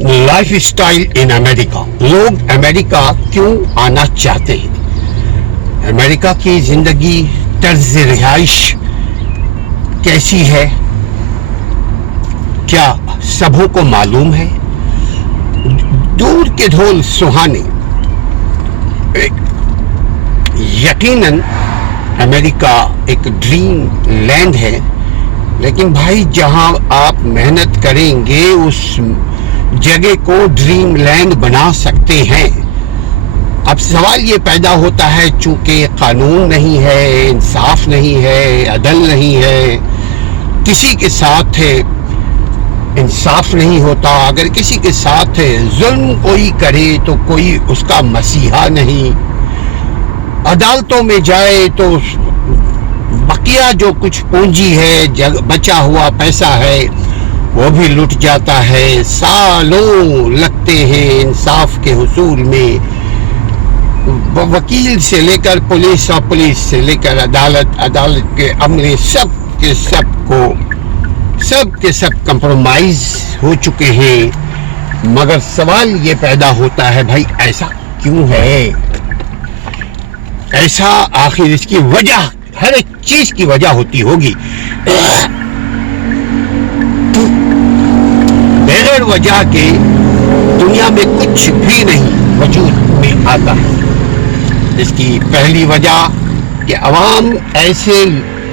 Life style in امریکہ. لوگ امریکہ کیوں آنا چاہتے ہیں؟ امریکہ کی زندگی طرز رہائش کیسی ہے؟ کیا سبوں کو معلوم ہے؟ دور کے دھول سہانے. یقیناً امریکہ ایک ڈریم لینڈ ہے، لیکن بھائی جہاں آپ محنت کریں گے اس جگہ کو ڈریم لینڈ بنا سکتے ہیں. اب سوال یہ پیدا ہوتا ہے، چونکہ قانون نہیں ہے، انصاف نہیں ہے، عدل نہیں ہے، کسی کے ساتھ انصاف نہیں ہوتا. اگر کسی کے ساتھ ظلم کوئی کرے تو کوئی اس کا مسیحا نہیں. عدالتوں میں جائے تو بقیہ جو کچھ پونجی ہے، بچا ہوا پیسہ ہے، وہ بھی لٹ جاتا ہے. سالوں لگتے ہیں انصاف کے حصول میں، وکیل سے لے کر پولیس اور پولیس سے لے کر عدالت کے عملے سب کے سب کمپرومائز ہو چکے ہیں. مگر سوال یہ پیدا ہوتا ہے، بھائی ایسا کیوں ہے؟ ایسا آخر اس کی وجہ، ہر ایک چیز کی وجہ ہوتی ہوگی. بغیر وجہ کے دنیا میں کچھ بھی نہیں وجود میں آتا ہے. اس کی پہلی وجہ کہ عوام ایسے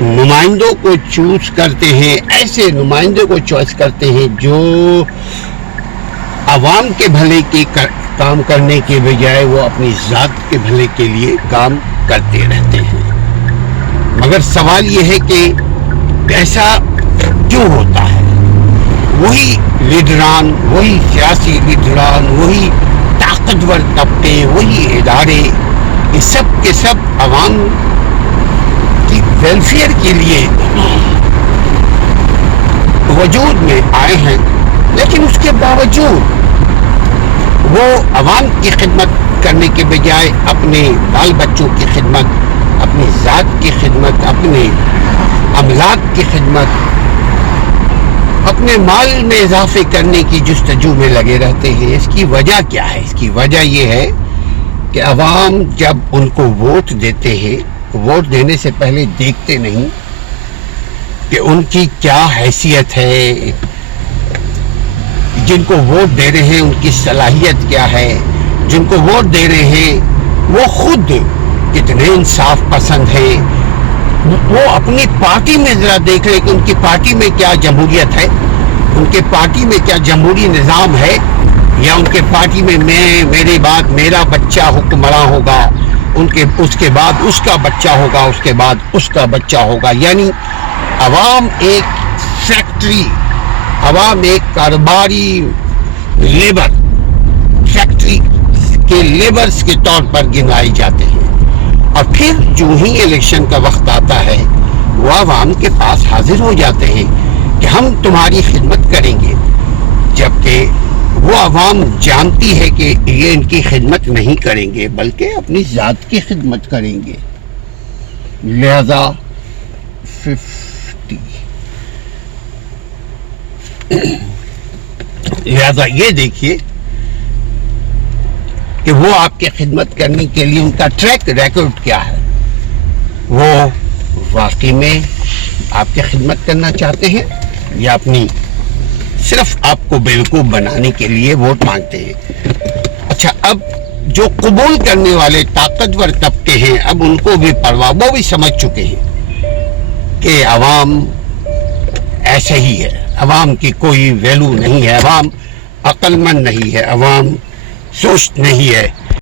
نمائندوں کو چوز کرتے ہیں، ایسے نمائندوں کو چوائس کرتے ہیں جو عوام کے بھلے کے کام کرنے کے بجائے وہ اپنی ذات کے بھلے کے لیے کام کرتے رہتے ہیں. مگر سوال یہ ہے کہ ایسا کیوں ہوتا ہے؟ وہی لیڈران، وہی سیاسی لیڈران، وہی طاقتور طبقے، وہی ادارے، یہ سب کے سب عوام کی ویلفیئر کے لیے وجود میں آئے ہیں. لیکن اس کے باوجود وہ عوام کی خدمت کرنے کے بجائے اپنے بال بچوں کی خدمت، اپنی ذات کی خدمت، اپنے املاک کی خدمت، اپنے مال میں اضافے کرنے کی جستجو میں لگے رہتے ہیں. اس کی وجہ کیا ہے؟ اس کی وجہ یہ ہے کہ عوام جب ان کو ووٹ دیتے ہیں، ووٹ دینے سے پہلے دیکھتے نہیں کہ ان کی کیا حیثیت ہے، جن کو ووٹ دے رہے ہیں ان کی صلاحیت کیا ہے، جن کو ووٹ دے رہے ہیں وہ خود کتنے انصاف پسند ہیں. وہ اپنی پارٹی میں ذرا دیکھ لیں کہ ان کی پارٹی میں کیا جمہوریت ہے، ان کے پارٹی میں کیا جمہوری نظام ہے، یا ان کے پارٹی میں میرے بعد میرا بچہ حکمراں ہوگا، اس کے بعد اس کا بچہ ہوگا، اس کے بعد اس کا بچہ ہوگا. یعنی عوام ایک فیکٹری، عوام ایک کاروباری لیبر، فیکٹری کے لیبرز کے طور پر گنوائے جاتے ہیں. اور پھر جو ہی الیکشن کا وقت آتا ہے وہ عوام کے پاس حاضر ہو جاتے ہیں کہ ہم تمہاری خدمت کریں گے، جبکہ وہ عوام جانتی ہے کہ یہ ان کی خدمت نہیں کریں گے بلکہ اپنی ذات کی خدمت کریں گے. لہذا یہ دیکھیے کہ وہ آپ کی خدمت کرنے کے لیے ان کا ٹریک ریکارڈ کیا ہے. وہ واقعی میں آپ کی خدمت کرنا چاہتے ہیں یا اپنی صرف آپ کو بیوقوف بنانے کے لیے ووٹ مانگتے ہیں؟ اچھا، اب جو قبول کرنے والے طاقتور طبقے ہیں، اب ان کو بھی پرواہ، وہ بھی سمجھ چکے ہیں کہ عوام ایسے ہی ہے، عوام کی کوئی ویلو نہیں ہے، عوام عقل مند نہیں ہے، عوام سوچ نہیں ہے.